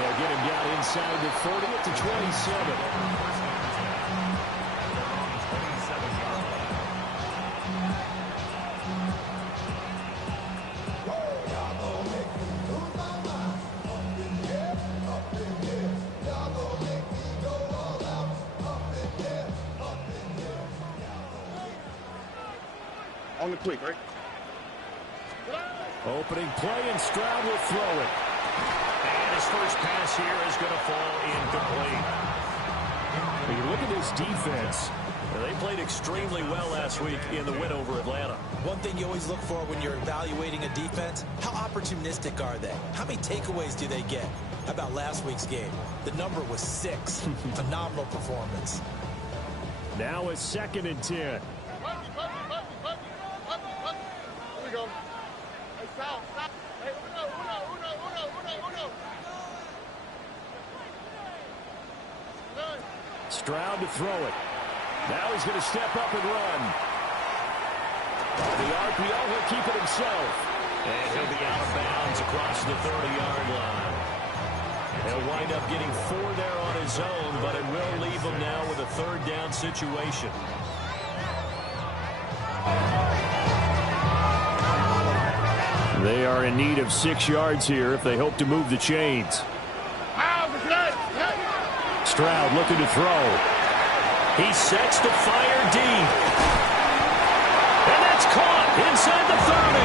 they'll get him down inside the 30 at the 27. On the quick, right? Opening play, and Stroud will throw it. And his first pass here is going to fall incomplete. When you look at this defense, they played extremely well last week in the win over Atlanta. One thing you always look for when you're evaluating a defense, how opportunistic are they? How many takeaways do they get? How about last week's game? The number was 6. Phenomenal performance. Now a 2nd and 10. Here we go. Hey, stop. Hey, uno. Stroud to throw it. Now he's going to step up and run. The RPO, he'll keep it himself. And he'll be out of bounds across the 30-yard line. He'll wind up getting 4 there on his own, but it will leave him now with a 3rd down situation. They are in need of 6 yards here if they hope to move the chains. Stroud looking to throw. He sets to fire deep. And that's caught inside the 30.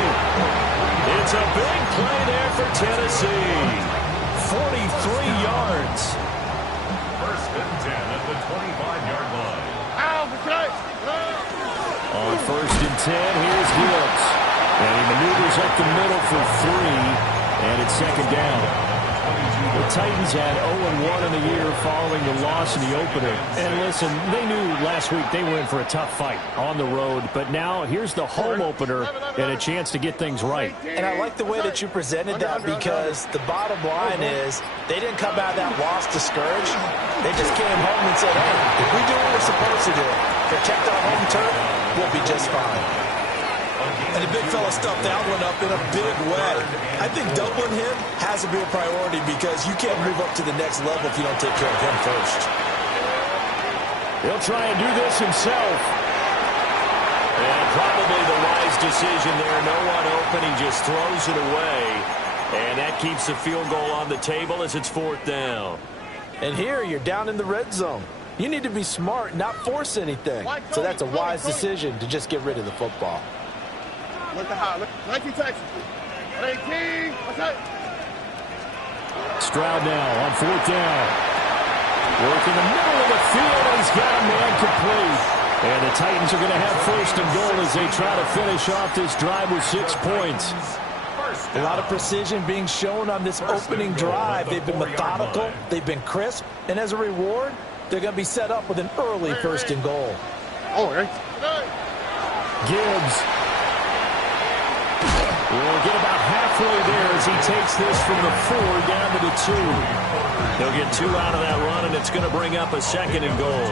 It's a big play there for Tennessee. 43 yards. 1st and 10 at the 25-yard line. On 1st and 10, here's Gibbs. And he maneuvers up the middle for 3. And it's 2nd down. The Titans had 0-1 in the year following the loss in the opener. And listen, they knew last week they were in for a tough fight on the road. But now here's the home opener and a chance to get things right. And I like the way that you presented that, because the bottom line is they didn't come out of that loss discouraged. They just came home and said, hey, if we do what we're supposed to do, protect our home turf, we'll be just fine. And the big fella stuffed that one up in a big way. I think doubling him has to be a priority, because you can't move up to the next level if you don't take care of him first. He'll try and do this himself. And probably the wise decision there. No one open. He just throws it away. And that keeps the field goal on the table as it's 4th down. And here you're down in the red zone. You need to be smart, not force anything. So that's a wise decision to just get rid of the football. Look at how. 19 Texas. 18. Okay. Stroud now on 4th down. Work in the middle of the field, and he's got a man complete. And the Titans are going to have 1st and goal as they try to finish off this drive with 6 points. A lot of precision being shown on this opening drive. They've been methodical. They've been crisp. And as a reward, they're going to be set up with an early 1st and goal. Oh, right. Gibbs will get about halfway there as he takes this from the 4 down to the 2. He'll get 2 out of that run, and it's going to bring up a 2nd and goal.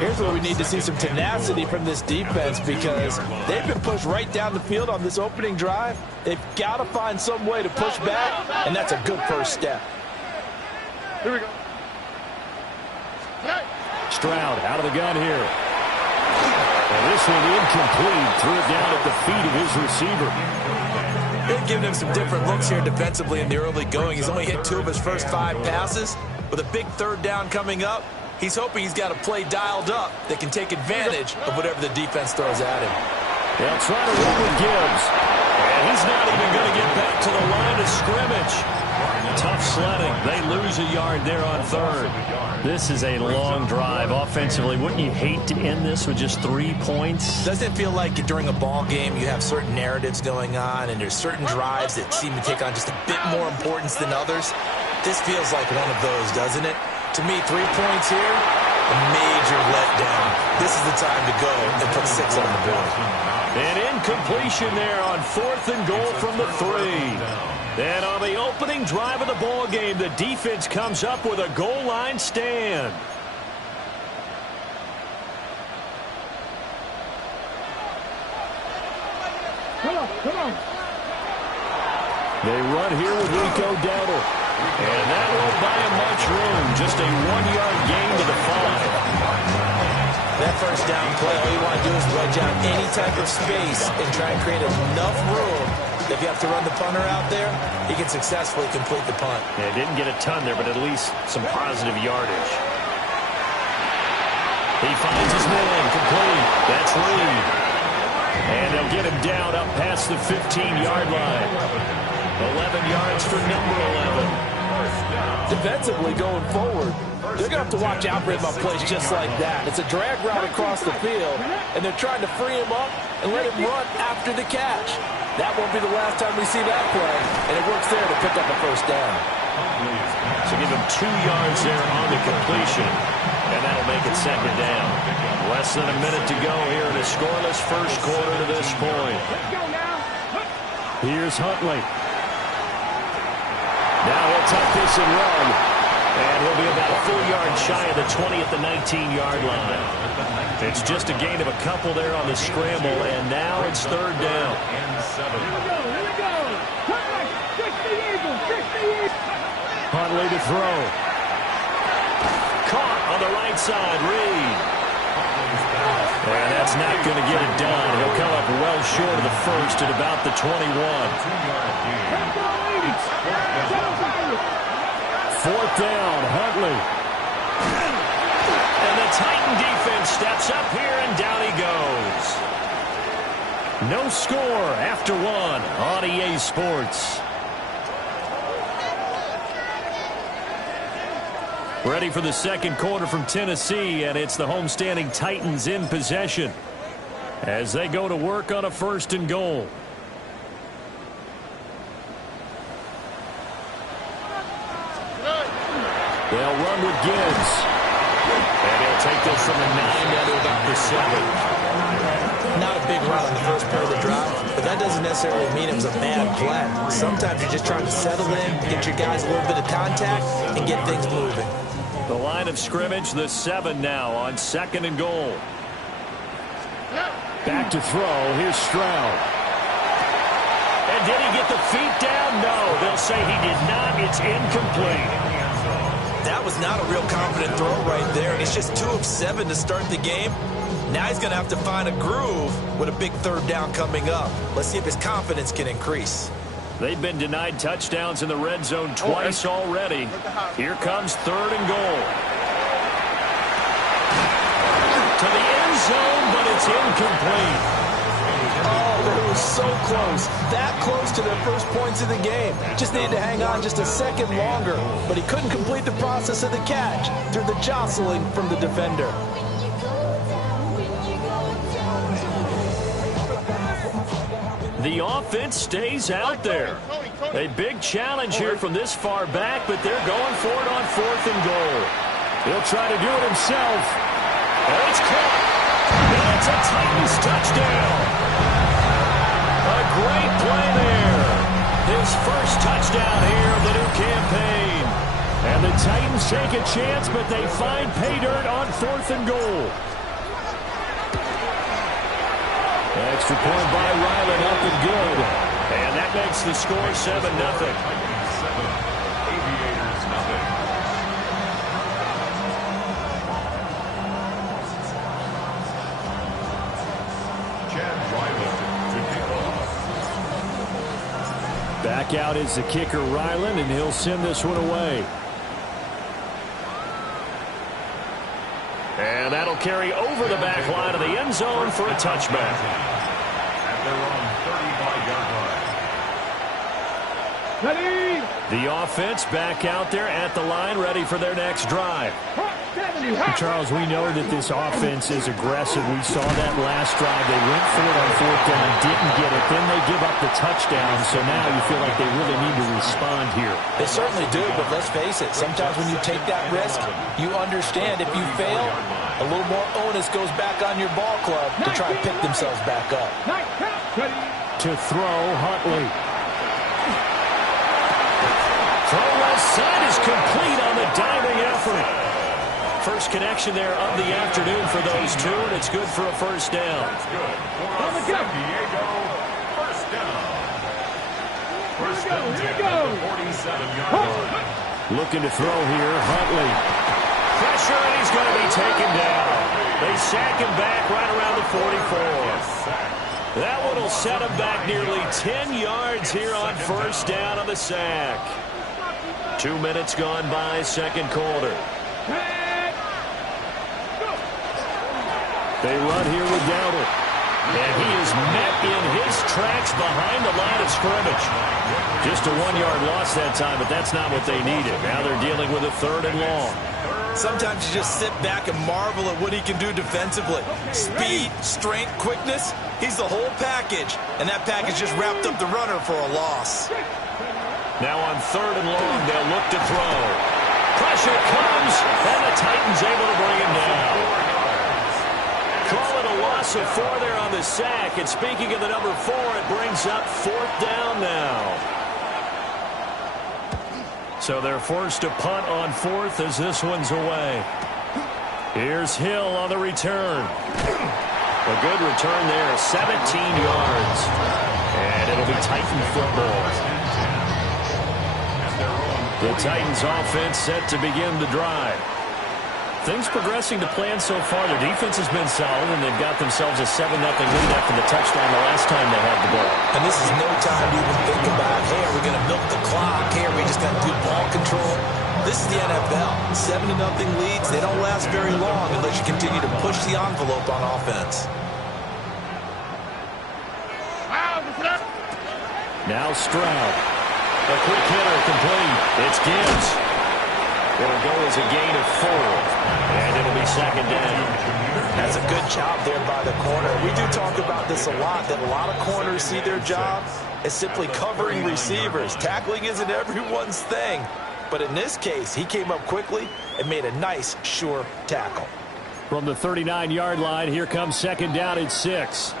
Here's where we need to see some tenacity from this defense, because they've been pushed right down the field on this opening drive. They've got to find some way to push back, and that's a good first step. Here we go. Stroud out of the gun here. And this one incomplete. Threw it down at the feet of his receiver. They're giving him some different looks here defensively in the early going. He's only hit 2 of his first 5 passes. With a big 3rd down coming up, he's hoping he's got a play dialed up that can take advantage of whatever the defense throws at him. They'll try to run with Gibbs. And he's not even going to get back to the line of scrimmage. Tough sledding. They lose a yard there on 3rd. This is a long drive offensively. Wouldn't you hate to end this with just 3 points? Doesn't it feel like during a ball game you have certain narratives going on, and there's certain drives that seem to take on just a bit more importance than others? This feels like one of those, doesn't it? To me, 3 points here, a major letdown. This is the time to go and put 6 on the board. An incompletion there on 4th and goal from the 3. And on the opening drive of the ball game, the defense comes up with a goal line stand. Come on. They run here with Rico Dowdle. And that won't buy him much room. Just a 1-yard gain to the 5. That first down play, all you want to do is wedge out any type of space and try and create enough room. If you have to run the punter out there, he can successfully complete the punt. Yeah, didn't get a ton there, but at least some positive yardage. He finds his man, complete. That's Lee. And they'll get him down up past the 15-yard line. 11 yards for number 11. Defensively going forward, they're going to have to watch out for him on plays just like that. It's a drag route across the field, and they're trying to free him up and let him run after the catch. That won't be the last time we see that play, and it works there to pick up a first down. So give him 2 yards there on the completion, and that'll make it second down. Less than a minute to go here in a scoreless first quarter to this point. Here's Huntley. Now he'll tuck this and run. And he'll be about a full yard shy of the 20 at the 19-yard line. It's just a gain of a couple there on the scramble, and now it's third down. Huntley to throw. Caught on the right side, Reed. And that's not going to get it done. He'll come up well short of the first at about the 21. Fourth down, Huntley. And the Titan defense steps up here, and down he goes. No score after one on EA Sports. Ready for the second quarter from Tennessee, and it's the homestanding Titans in possession as they go to work on a first and goal. They'll run with Gibbs. And he'll take this from the 9 down to about the 7. Not a big run on the first part of the drive, but that doesn't necessarily mean it was a bad play. Sometimes you're just trying to settle in, get your guys a little bit of contact, and get things moving. The line of scrimmage, the 7 now on second and goal. Back to throw. Here's Stroud. And did he get the feet down? No, they'll say he did not. It's incomplete. That was not a real confident throw right there, and it's just 2 of 7 to start the game. Now he's going to have to find a groove with a big third down coming up. Let's see if his confidence can increase. They've been denied touchdowns in the red zone twice already. Here comes third and goal. To the end zone, but it's incomplete. Oh, they were so close. That close to their first points of the game. Just needed to hang on just a second longer, but he couldn't complete the process of the catch through the jostling from the defender. The offense stays out there. A big challenge here from this far back, but they're going for it on fourth and goal. He'll try to do it himself. And it's caught. And it's a Titans touchdown. A great play there. His first touchdown here of the new campaign. And the Titans take a chance, but they find pay dirt on fourth and goal. Extra point by Ryland, up and good. And that makes the score 7-0. Aviators, nothing. Chad Ryland to kick off. Back out is the kicker, Ryland, and he'll send this one away. And that'll carry over the back line of the end zone for a touchback. At their own 35-yard line. Ready? The offense back out there at the line, ready for their next drive. Charles, we know that this offense is aggressive. We saw that last drive. They went for it on fourth down, didn't get it. Then they give up the touchdown, so now you feel like they really need to respond here. They certainly do, but let's face it, sometimes when you take that risk, you understand if you fail, a little more onus goes back on your ball club to try and pick themselves back up. To throw, Huntley. Throw left side is complete on the diving effort. First connection there of the afternoon for those two, and it's good for a first down. That's good for a San Diego first down. First and 10 at the 47-yard line. Looking to throw here, Huntley. Pressure, and he's going to be taken down. They sack him back right around the 44. That one will set him back nearly 10 yards here on first down on the sack. 2 minutes gone by, second quarter. They run here with Dowdle. And he is met in his tracks behind the line of scrimmage. Just a 1-yard loss that time, but that's not what they needed. Now they're dealing with a 3rd and long. Sometimes you just sit back and marvel at what he can do defensively. Speed, strength, quickness. He's the whole package. And that package just wrapped up the runner for a loss. Now on 3rd and long, they'll look to throw. Pressure comes, and the Titans able to bring him down. Call it a loss of 4 there on the sack. And speaking of the number 4, it brings up 4th down now. So they're forced to punt on 4th as this one's away. Here's Hill on the return. A good return there, 17 yards. And it'll be Titan football. The Titans offense set to begin the drive. Things progressing to plan so far. Their defense has been solid, and they've got themselves a 7-0 lead after the touchdown the last time they had the ball. And this is no time to even think about, hey, are we going to milk the clock? Hey, are we just going to do ball control? This is the NFL. 7-0 leads. They don't last very long unless you continue to push the envelope on offense. Now Stroud. A quick hitter complete. It's Gibbs. It'll go as a gain of 4. And it'll be 2nd down. That's a good job there by the corner. We do talk about this a lot, that a lot of corners see their job as simply covering receivers. Tackling isn't everyone's thing. But in this case, he came up quickly and made a nice, sure tackle. From the 39-yard line, here comes 2nd down at 6.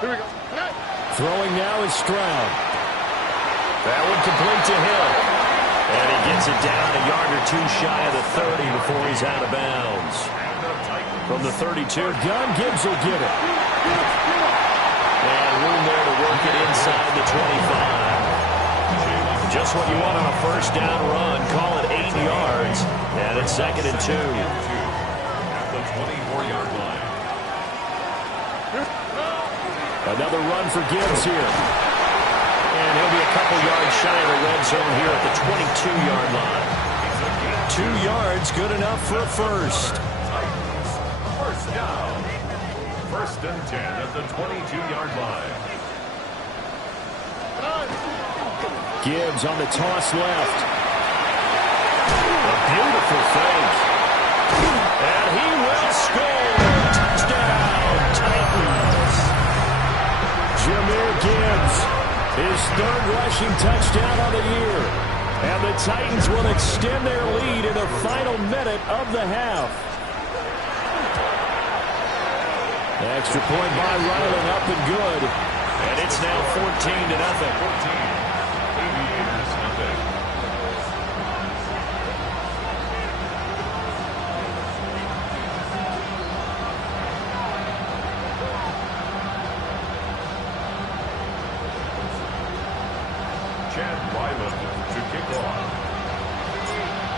Here we go. Throwing now is Stroud. That one complete to Hill. And he gets it down a yard or 2 shy of the 30 before he's out of bounds. From the 32, Gunn Gibbs will get it. And room there to work it inside the 25. Just what you want on a first down run. Call it 8 yards. And it's 2nd and 2. At the 24-yard line. Another run for Gibbs here. And he'll be a couple yards shy of the red zone here at the 22-yard line. 2 yards, good enough for a first. First down. 1st and 10 at the 22-yard line. Gibbs on the toss left. A beautiful fake. And he will score. Touchdown, Titans. Jahmyr Gibbs. His 3rd rushing touchdown of the year. And the Titans will extend their lead in the final minute of the half. The extra point by Ryland up and good. And it's now 14-0. 14. Aviators nothing.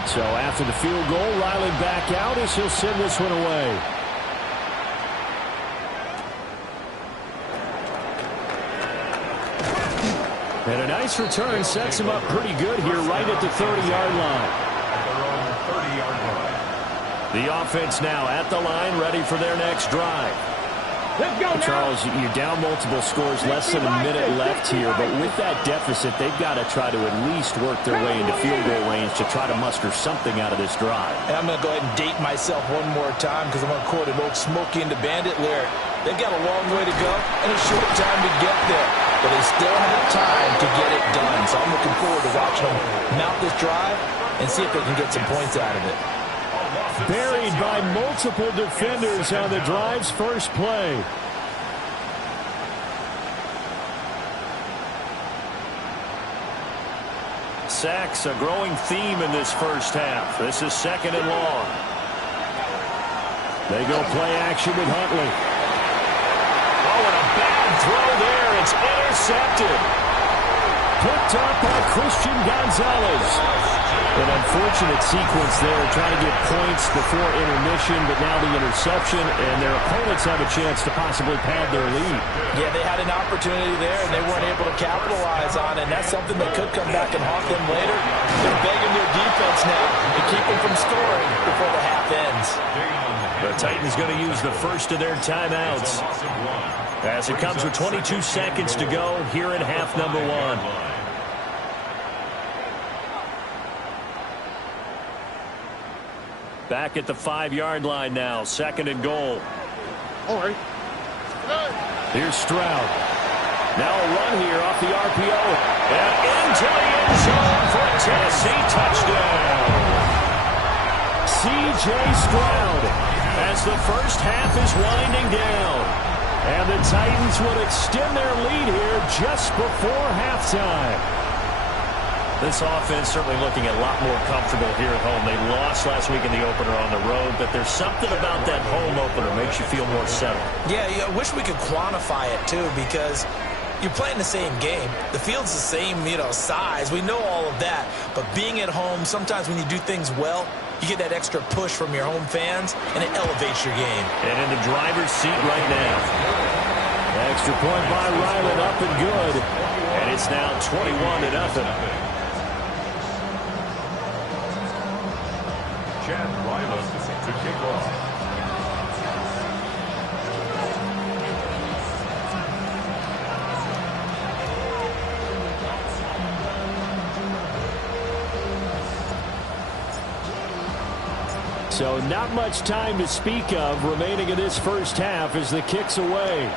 So after the field goal, Riley back out as he'll send this one away. And a nice return sets him up pretty good here right at the 30-yard line. At their own 30-yard line. The offense now at the line, ready for their next drive. Let's go now. Charles, you're down multiple scores, less than a minute left here, but with that deficit, they've got to try to at least work their way into field goal range to try to muster something out of this drive. And I'm going to go ahead and date myself one more time because I'm going to quote an old Smokey and the Bandit lyric. They've got a long way to go and a short time to get there, but they still have time to get it done. So I'm looking forward to watching them mount this drive and see if they can get some points out of it. Buried by multiple defenders on the drive's first play. Sacks, a growing theme in this first half. This is 2nd and long. They go play action with Huntley. Oh, and a bad throw there. It's intercepted. Picked up by Christian Gonzalez. An unfortunate sequence there, trying to get points before intermission, but now the interception, and their opponents have a chance to possibly pad their lead. Yeah, they had an opportunity there, and they weren't able to capitalize on it. And that's something that could come back and haunt them later. They're begging their defense now to keep them from scoring before the half ends. The Titans going to use the first of their timeouts as it comes with 22 seconds to go here in half number one. Back at the 5-yard line now, 2nd and goal. All right. Here's Stroud. Now a run here off the RPO. And into the end zone for a Tennessee touchdown. C.J. Stroud as the first half is winding down. And the Titans will extend their lead here just before halftime. This offense certainly looking a lot more comfortable here at home. They lost last week in the opener on the road, but there's something about that home opener that makes you feel more settled. Yeah, I wish we could quantify it, too, because you're playing the same game. The field's the same, size. We know all of that. But being at home, sometimes when you do things well, you get that extra push from your home fans, and it elevates your game. And in the driver's seat right now. Extra point by Ryland, up and good. And it's now 21-0. Chad Ryland to kick off. So not much time to speak of remaining in this first half as the kick's away.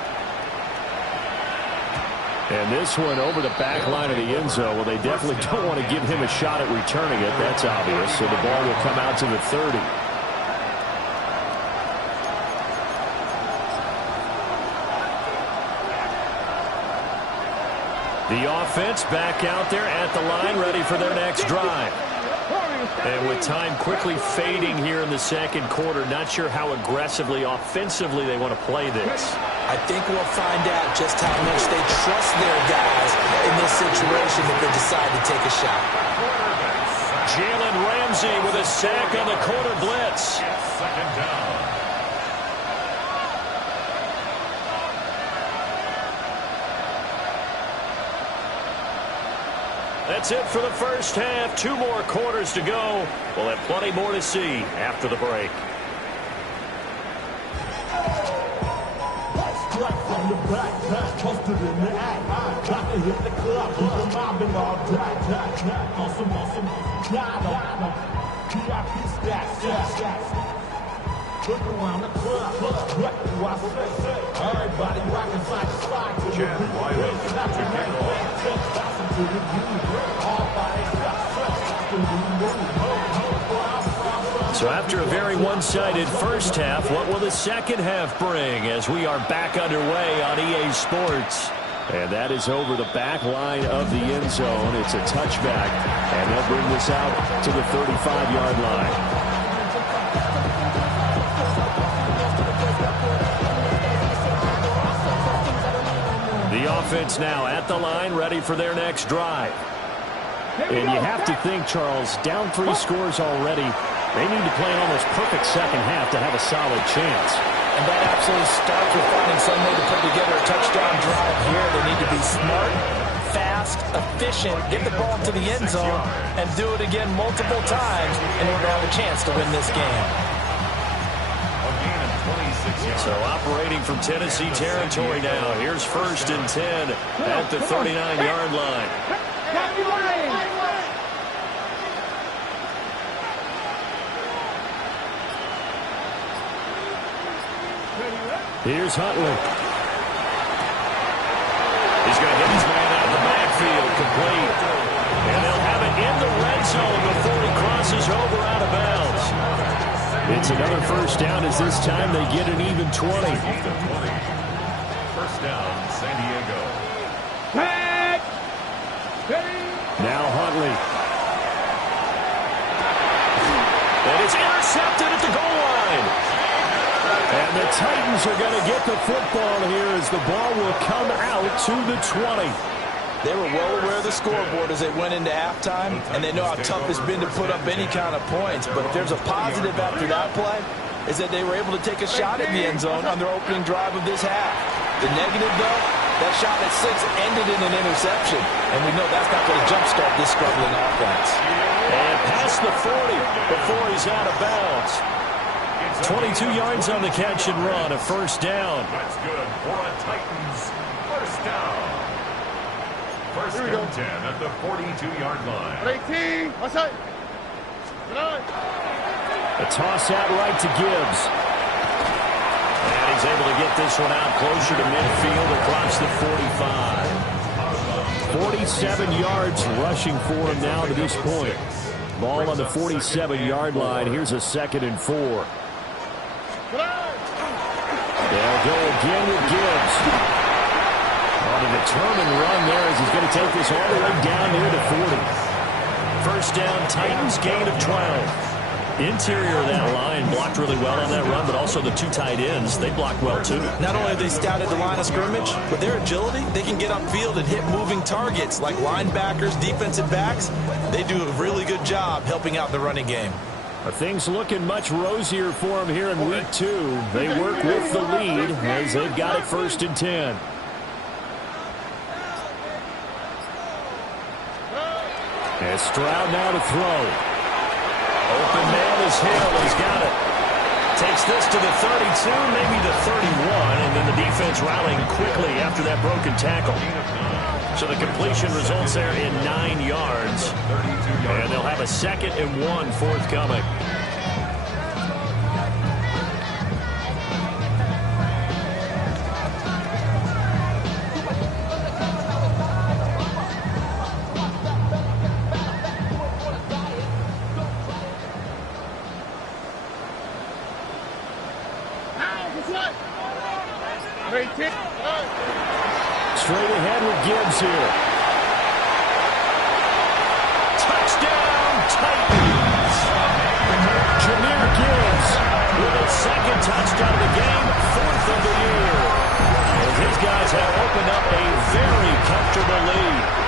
And this one over the back line of the end zone. Well, they definitely don't want to give him a shot at returning it. That's obvious. So the ball will come out to the 30. The offense back out there at the line, ready for their next drive. And with time quickly fading here in the second quarter, not sure how aggressively, offensively they want to play this. I think we'll find out just how much they trust their guys in this situation if they decide to take a shot. Jalen Ramsey with a sack on the corner blitz. 2nd down. That's it for the first half. 2 more quarters to go. We'll have plenty more to see after the break. From the back, posted in the act. Got to hit the club, we're mobbing all day. Awesome, PIP stacks. Look around the club, what do I say? Everybody rocking side to side. Chad Ryland to kick off. So after a very one-sided first half, what will the second half bring as we are back underway on EA Sports? And that is over the back line of the end zone. It's a touchback, and they'll bring this out to the 35-yard line. The offense now at the line, ready for their next drive. And you have to think, Charles, down 3 scores already. They need to play an almost perfect second half to have a solid chance. And that absolutely starts with finding some way to put together a touchdown drive here. They need to be smart, fast, efficient, get the ball to the end zone, and do it again multiple times in order to have a chance to win this game. So operating from Tennessee territory now. Here's 1st and 10 at the 39-yard line. Here's Huntley. He's going to get his man out of the backfield, complete. And they'll have it in the red zone before he crosses over out of bounds. It's another first down as this time they get an even 20. First down, San Diego. Now Huntley. And it's intercepted at the goal line. And the Titans are going to get the football here as the ball will come out to the 20. They were well aware of the scoreboard as they went into halftime, and they know how tough it's been to put up any kind of points. But if there's a positive after that play, is that they were able to take a shot at the end zone on their opening drive of this half. The negative, though, that shot at 6 ended in an interception, and we know that's not going to jumpstart this struggling offense. And past the 40 before he's out of bounds. 22 yards on the catch and run, a first down. That's good for a Titans first down. First and 10 at the 42-yard line. 18, what's that? A toss out right to Gibbs. And he's able to get this one out closer to midfield across the 45. 47 yards rushing for him now to this point. Ball on the 47-yard line. Here's a 2nd and 4. They'll go again with Gibbs. On a determined run there as he's going to take this all the way down near the 40. First down, Titans, gain of 12. Interior of that line blocked really well on that run, but also the 2 tight ends, they blocked well too. Not only have they scouted the line of scrimmage, but their agility, they can get upfield and hit moving targets like linebackers, defensive backs. They do a really good job helping out the running game. Are things looking much rosier for them here in week 2? They work with the lead as they've got it 1st and 10. As Stroud now to throw. Open man is Hill. He's got it. Takes this to the 32, maybe the 31, and then the defense rallying quickly after that broken tackle. So the completion results there in 9 yards. And they'll have a 2nd and 1 forthcoming. Straight ahead with Gibbs here. Touchdown, Titans! Jahmyr Gibbs with a 2nd touchdown of the game, 4th of the year. As his guys have opened up a very comfortable lead.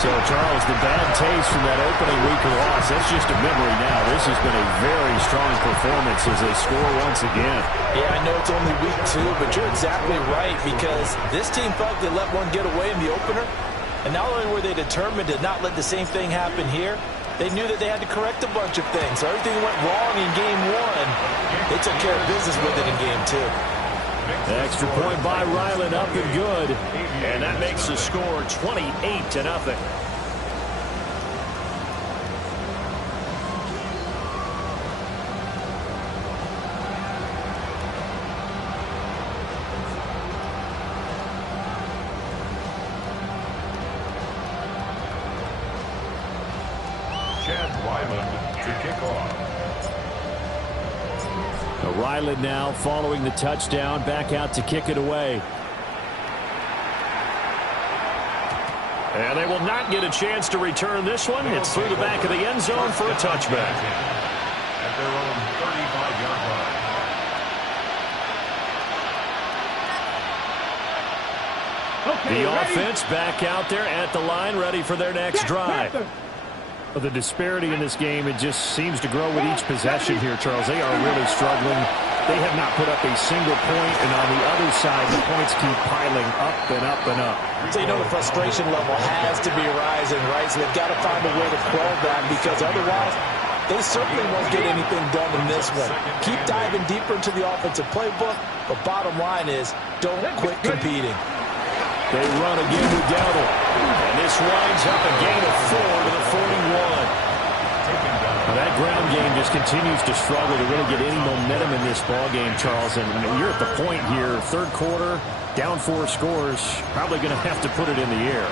So, Charles, the bad taste from that opening week of loss, that's just a memory now. This has been a very strong performance as they score once again. Yeah, I know it's only week 2, but you're exactly right because this team felt they let one get away in the opener. And not only were they determined to not let the same thing happen here, they knew that they had to correct a bunch of things. So everything went wrong in game 1. They took care of business with it in game 2. The extra point by Ryland up and good. And that makes the score 28-0. Ryland now following the touchdown, back out to kick it away. And they will not get a chance to return this one. It's through the back of the end zone for a touchback. At their own 35-yard line. The offense back out there at the line, ready for their next drive. The disparity in this game, it just seems to grow with each possession here, Charles. They are really struggling. They have not put up a single point, and on the other side, the points keep piling up and up and up. So you know the frustration level has to be rising, right? So they've got to find a way to quell that because otherwise, they certainly won't get anything done in this one. Keep diving deeper into the offensive playbook, but bottom line is don't quit competing. They run again with Dowdle. And this winds up a gain of 4 to the 41. Now that ground game just continues to struggle to really get any momentum in this ball game, Charles. And you're at the point here, 3rd quarter, down 4 scores, probably going to have to put it in the air.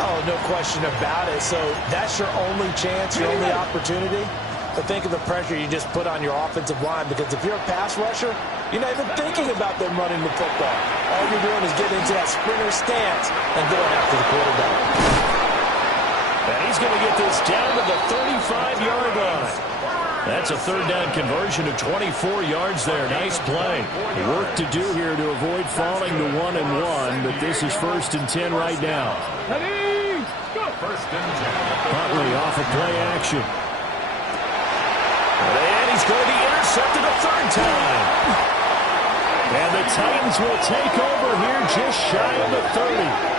Oh, no question about it. So that's your only chance, your only opportunity. But think of the pressure you just put on your offensive line, because if you're a pass rusher, you're not even thinking about them running the football. All you're doing is getting into that sprinter stance and going after the quarterback. And he's going to get this down to the 35-yard line. That's a third down conversion of 24 yards there. Nice play. Work to do here to avoid falling to 1-1, but this is 1st and 10 right now. Ready, go. 1st and 10. Huntley off of play action. And he's going to be intercepted a third time. And the Titans will take over here just shy of the 30.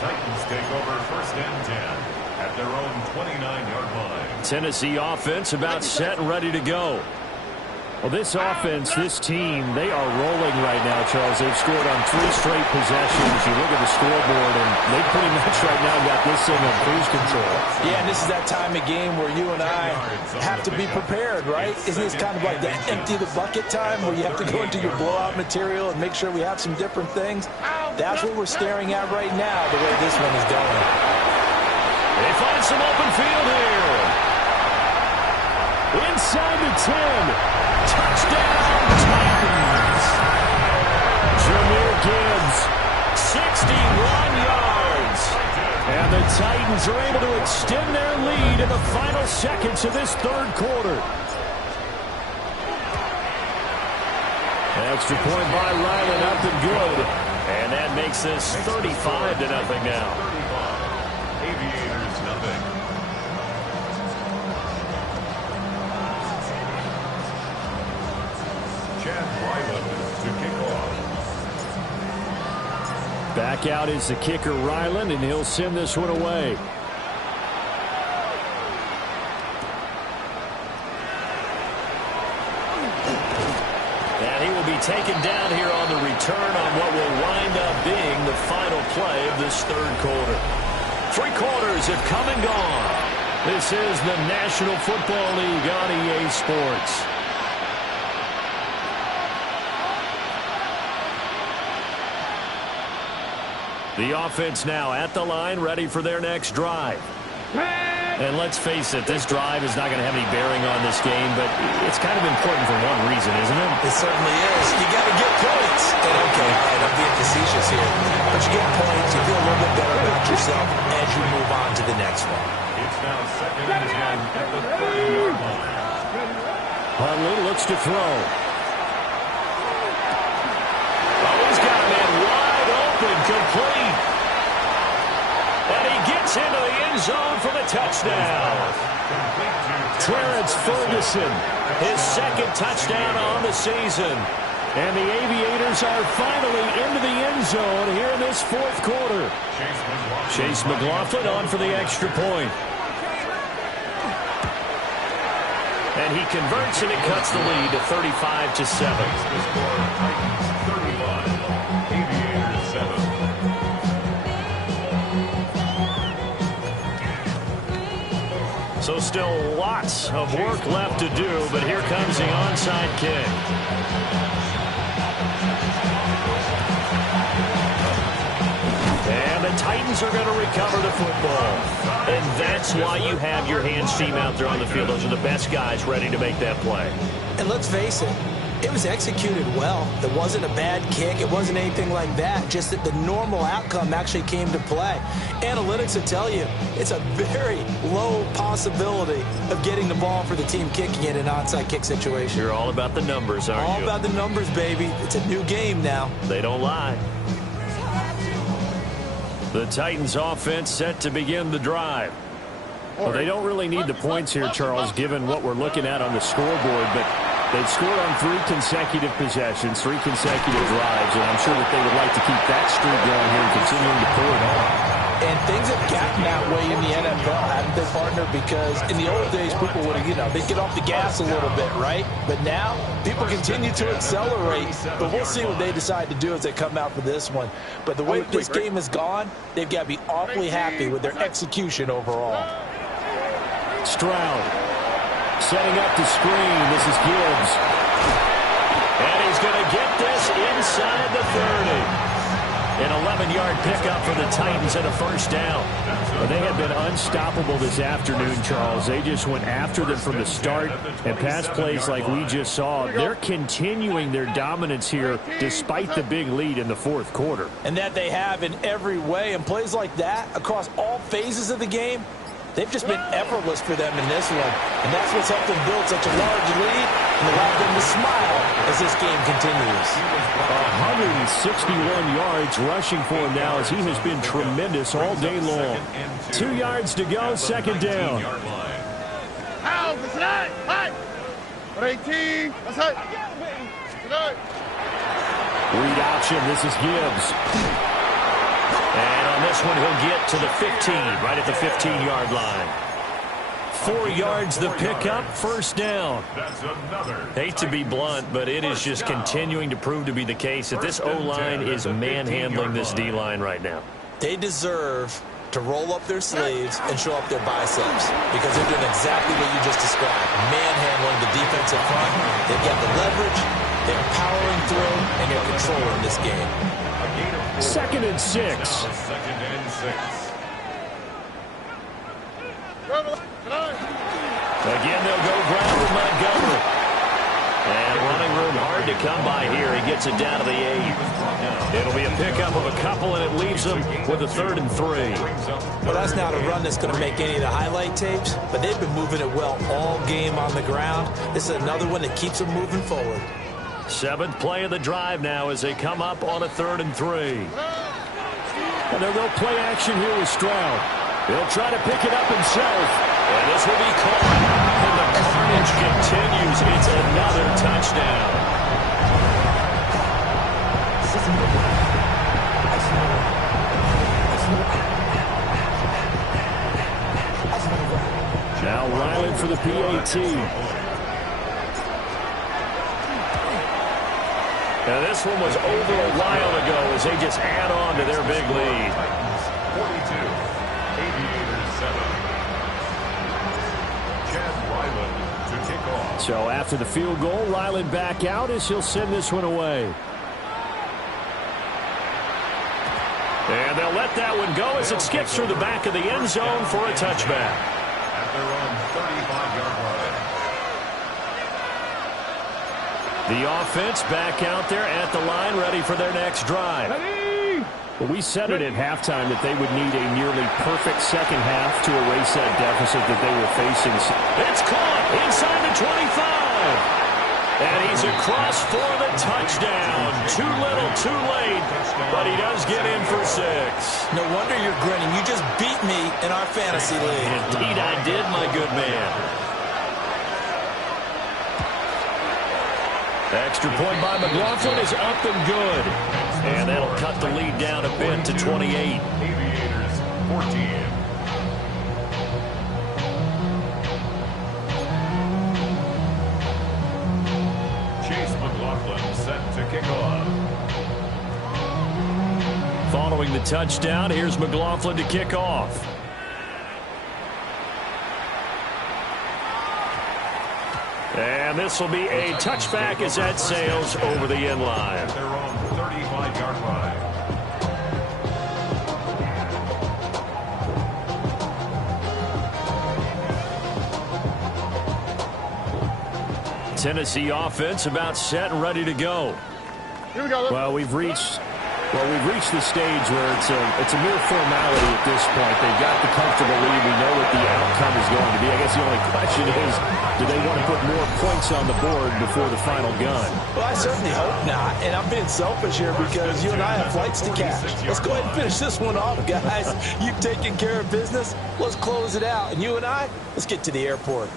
Titans take over 1st and 10 at their own 29-yard line. Tennessee offense about set and ready to go. Well, this offense, this team, they are rolling right now, Charles. They've scored on 3 straight possessions. You look at the scoreboard, and they pretty much right now got this thing on cruise control. Yeah, and this is that time of game where you and I have to be prepared, right? Isn't this kind of like that empty the bucket time where you have to go into your blowout material and make sure we have some different things? That's what we're staring at right now, the way this one is going. They find some open field here. Inside the 10. Touchdown, Titans. Jahmyr Gibbs, 61 yards. And the Titans are able to extend their lead in the final seconds of this third quarter. Extra point by Ryland, up and good. And that makes this 35-0 now. 35. Aviators, nothing. Ryland to kick off. Back out is the kicker, Ryland, and he'll send this one away. And he will be taken down here on the return on what will wind up being the final play of this third quarter. 3 quarters have come and gone. This is the National Football League on EA Sports. The offense now at the line, ready for their next drive. And let's face it, this drive is not going to have any bearing on this game, but it's kind of important for one reason, isn't it? It certainly is. You got to get points. And okay, all right, I'm being facetious here. But you get points, you feel a little bit better about yourself as you move on to the next one. It's now 2nd and 10 at the 30-yard line. Huntley looks to throw. Oh, he's got a man wide open, complete. And he gets into the end zone for the touchdown. Terrence Ferguson, his 2nd touchdown on the season. And the Aviators are finally into the end zone here in this 4th quarter. Chase McLaughlin on for the extra point. And he converts, and it cuts the lead to 35-7. The score, Titans 35, Aviators 7. So still lots of work left to do, but here comes the onside kick. And the Titans are going to recover the football. And that's why you have your hands team out there on the field. Those are the best guys ready to make that play. And let's face it, it was executed well. It wasn't a bad kick. It wasn't anything like that. Just that the normal outcome actually came to play. Analytics will tell you it's a very low possibility of getting the ball for the team kicking in an onside kick situation. You're all about the numbers, aren't you? All about the numbers, baby. It's a new game now. They don't lie. The Titans offense set to begin the drive. Well, they don't really need the points here, Charles, given what we're looking at on the scoreboard, but they've scored on 3 consecutive possessions, 3 consecutive drives, and I'm sure that they would like to keep that streak going here and continuing to pour it on. And things have gotten that way in the NFL, haven't they, partner? Because in the old days, people would have, they'd get off the gas a little bit, right? But now, people continue to accelerate. But we'll see what they decide to do as they come out for this one. But the way this game has gone, they've got to be awfully happy with their execution overall. Stroud setting up the screen. This is Gibbs. And he's going to get this inside the 30. An 11-yard pickup for the Titans and a first down. Well, they have been unstoppable this afternoon, Charles. They just went after them from the start, and pass plays like we just saw, they're continuing their dominance here despite the big lead in the fourth quarter. And that they have in every way, and plays like that across all phases of the game, they've just been effortless for them in this one. And that's what's helped them build such a large lead and allowed them to smile as this game continues. 161 yards rushing for him now as he has been tremendous all day long. 2 yards to go, second down. Read option, this is Gibbs. And on this one, he'll get to the 15, right at the 15-yard line. 4 yards the pickup, first down. Hate to be blunt, but it is just continuing to prove to be the case that this O-line is manhandling this D-line right now. They deserve to roll up their sleeves and show up their biceps because they're doing exactly what you just described, manhandling the defensive front. They've got the leverage, they're powering through, and they're controlling this game. Second and 6. Again, they'll go ground with Montgomery. And running room hard to come by here. He gets it down to the 8. It'll be a pickup of a couple, and it leaves them with a 3rd and 3. Well, that's not a run that's going to make any of the highlight tapes, but they've been moving it well all game on the ground. This is another one that keeps them moving forward. 7th play of the drive now as they come up on a 3rd and 3. And they'll go play action here with Stroud. He'll try to pick it up himself. And this will be caught. And the carnage continues. It's another touchdown. Now Ryland for the PAT. Now this one was over a while ago as they just add on to their big lead. 42, Aviators 7. Chad Ryland to kick off. So after the field goal, Ryland back out as he'll send this one away. And they'll let that one go as it skips through the back of the end zone for a touchback. At their own 35-yard line. The offense back out there at the line, ready for their next drive. Well, we said it at halftime that they would need a nearly perfect second half to erase that deficit that they were facing. It's caught inside the 25. And he's across for the touchdown. Too little, too late, but he does get in for 6. No wonder you're grinning. You just beat me in our fantasy league. Indeed I did, my good man. Extra point by McLaughlin is up and good. And that'll cut the lead down a bit to 28. Aviators 14. Chase McLaughlin set to kick off. Following the touchdown, here's McLaughlin to kick off. And this will be a touchback as that sails over the end line. Their own 35-yard line. Tennessee offense about set and ready to go. Here we go. Well, we've reached the stage where it's a mere formality at this point. They've got the comfortable lead. We know what the outcome is going to be. I guess the only question is, do they want to put more points on the board before the final gun? Well, I certainly hope not. And I'm being selfish here because you and I have flights to catch. Let's go ahead and finish this one off, guys. You've taken care of business. Let's close it out. And you and I, let's get to the airport.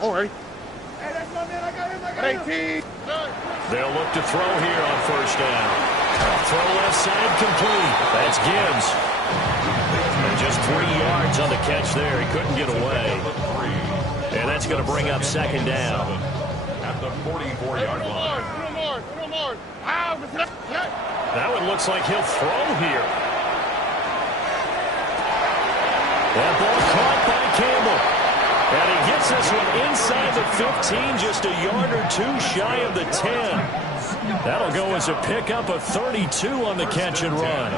Oh, ready? Hey, that's my man. I got him. 18. They'll look to throw here on first down. Throw left side complete. That's Gibbs. And just 3 yards on the catch there. He couldn't get away. And that's going to bring up second down. At the 44-yard line. That one looks like he'll throw here. That ball caught by Campbell. And he gets this one inside the 15, just a yard or two shy of the 10. That'll go as a pickup of 32 on the catch and run.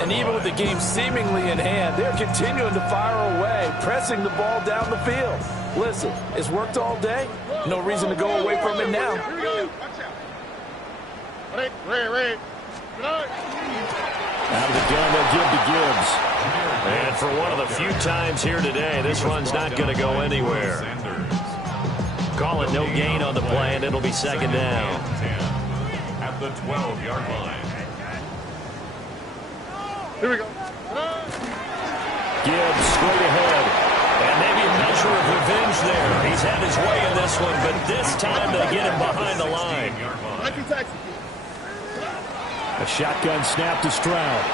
And even with the game seemingly in hand, they're continuing to fire away, pressing the ball down the field. Listen, it's worked all day. No reason to go away from it now. Here we go. Watch out. Red. Out of the gun, they'll give to Gibbs. And for one of the few times here today, this run's not going to go anywhere. Call it no gain on the play, and it'll be second down. At the 12-yard line. Here we go. Gibbs straight ahead. And maybe a measure of revenge there. He's had his way in this one, but this time they get him behind the line. A shotgun snap to Stroud.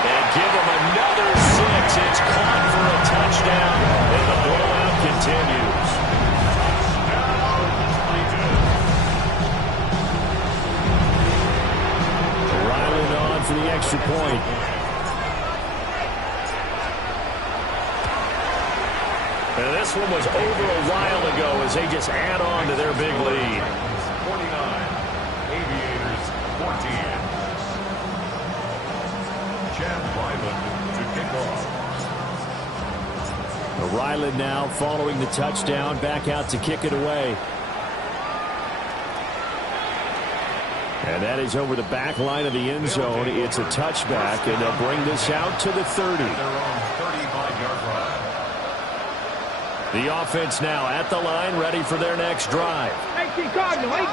And give him another 6. It's caught for a touchdown, and the blowout continues. Ryland on for the extra point. And this one was over a while ago as they just add on to their big lead. 49. Aviators 14. Chad Ryland to kick off. Ryland now following the touchdown, back out to kick it away. And that is over the back line of the end zone. It's a touchback, and they'll bring this out to the 30. Their own 35-yard line. The offense now at the line, ready for their next drive.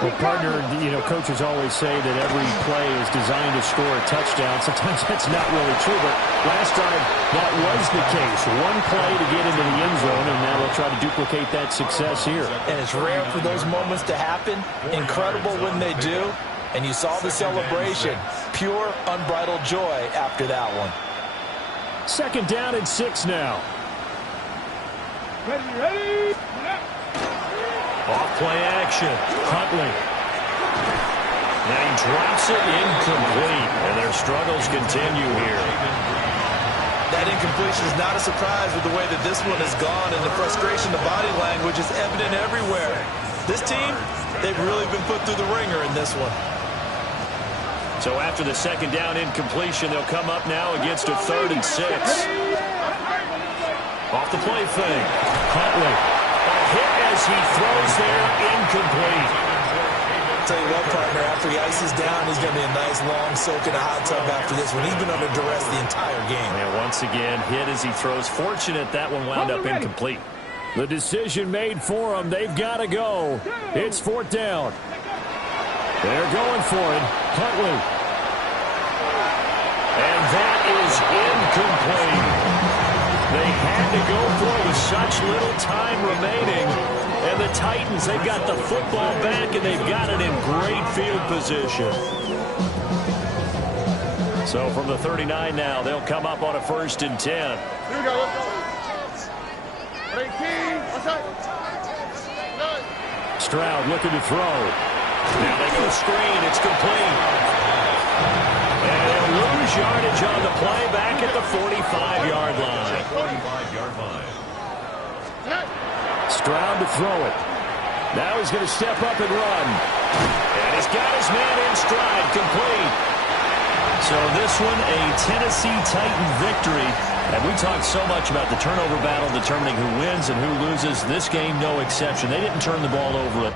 Well, partner, coaches always say that every play is designed to score a touchdown. Sometimes that's not really true, but last drive, that was the case. One play to get into the end zone, and now they'll try to duplicate that success here. And it's rare for those moments to happen. Incredible when they do. And you saw the celebration. Pure, unbridled joy after that one. Second down and 6 now. Ready. Off play action. Huntley. Now he drops it incomplete, and their struggles continue here. That incompletion is not a surprise with the way that this one has gone, and the frustration, the body language is evident everywhere. This team, they've really been put through the ringer in this one. So after the second down incompletion, they'll come up now against a 3rd and 6. Off the play fake. Huntley. A hit as he throws there, incomplete. Tell you what, partner, after he ices down, he's going to be a nice long soak in a hot tub after this one. He's been under duress the entire game. And once again, hit as he throws. Fortunate that one wound up incomplete. The decision made for him. They've got to go. It's 4th down. They're going for it. Huntley. And that is incomplete. They had to go for it with such little time remaining. And the Titans, they've got the football back, and they've got it in great field position. So from the 39 now, they'll come up on a 1st and 10. Here we go. Let's go. 18. Stroud looking to throw. Now they go screen. It's complete. And they'll lose yardage on the play back at the 45-yard line. 45-yard line. Stroud to throw it. Now he's going to step up and run. And he's got his man in stride, complete. So this one, a Tennessee Titan victory. And we talked so much about the turnover battle determining who wins and who loses. This game, no exception. They didn't turn the ball over.